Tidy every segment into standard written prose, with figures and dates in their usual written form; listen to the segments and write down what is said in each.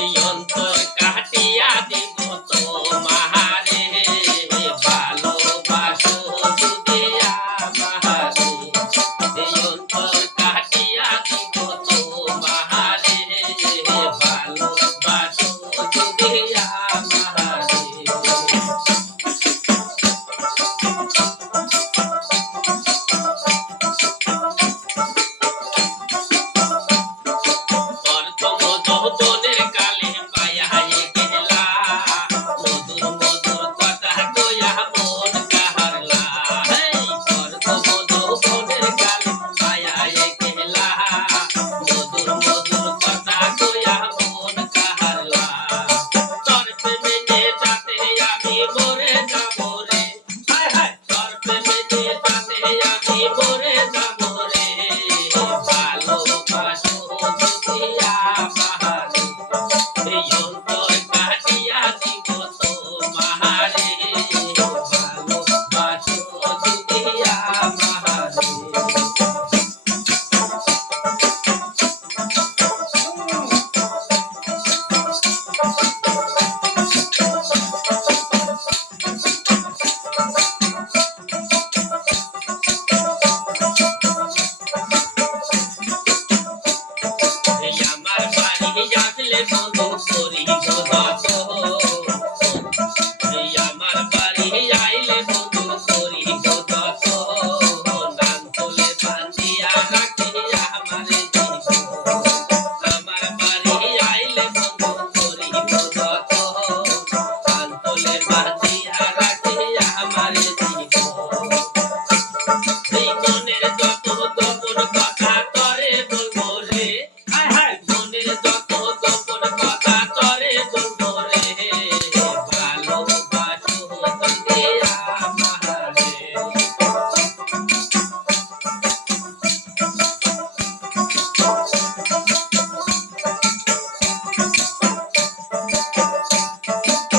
এই অন্তর কাটিয়া দিব তোমারে ভালোবাসো যদি আমারে এই অন্তর কাটিয়া দিব তোমারে ভালোবাসো যদি আমারে প্রথম যৌবনের কালে পায়া গেলা মধুর মধুর কথা কইয়া মন কাহারলা প্রথম যৌবনের কালে পায়া গেলা মধুর মধুর কথা কইয়া মন কাহারলা তোর প্রেমে যাতে আমি মরে যাব রে হায় হায় তোর প্রেমে যাতে আমি মরে যাব রে ভালোবাসো যদি আমারে এই অন্তর কাটিয়া দিব তোমারে ভালোবাসো যদি আমারে এই আমার বাড়ি আসলে বন্ধু করি গত এই আমার বাড়ি আইলে বন্ধু করি গত নাম তোলে বান্ধিয়া রাখি আমার জীবন আমার বাড়ি আইলে বন্ধু করি গত নাম তোলে বান্ধিয়া রাখি আমার জীবন এই মনের যত গোপন কথা তরে বলবো রে হায় হায় মনের যত গোপন কথা তরে বলবো রে ভালোবাসো যদি আমারে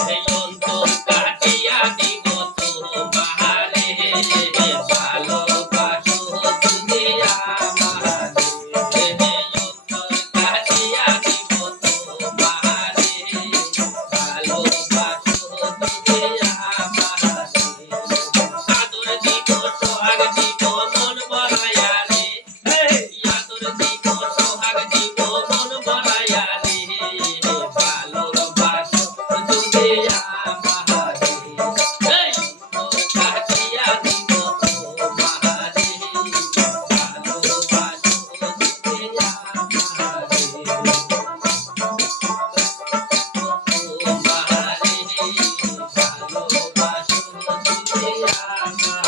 এই অন্তর কাটিয়া দিব তোমারে ভালোবাসো যদি আমারে এই অন্তর কাটিয়া দিব তোমারে ভালোবাসো যদি আমারে আদর দিব সোহাগ দিব মন বড়াইয়া রে আদর দিব সোহাগ দিব মন বড়াইয়া রে ভালোবাসো যদি আমারে এই অন্তর কাটিয়া দিব তোমারে ভালোবাসো যদি আমারে তোমারে ভালোবাসো যদি আমারে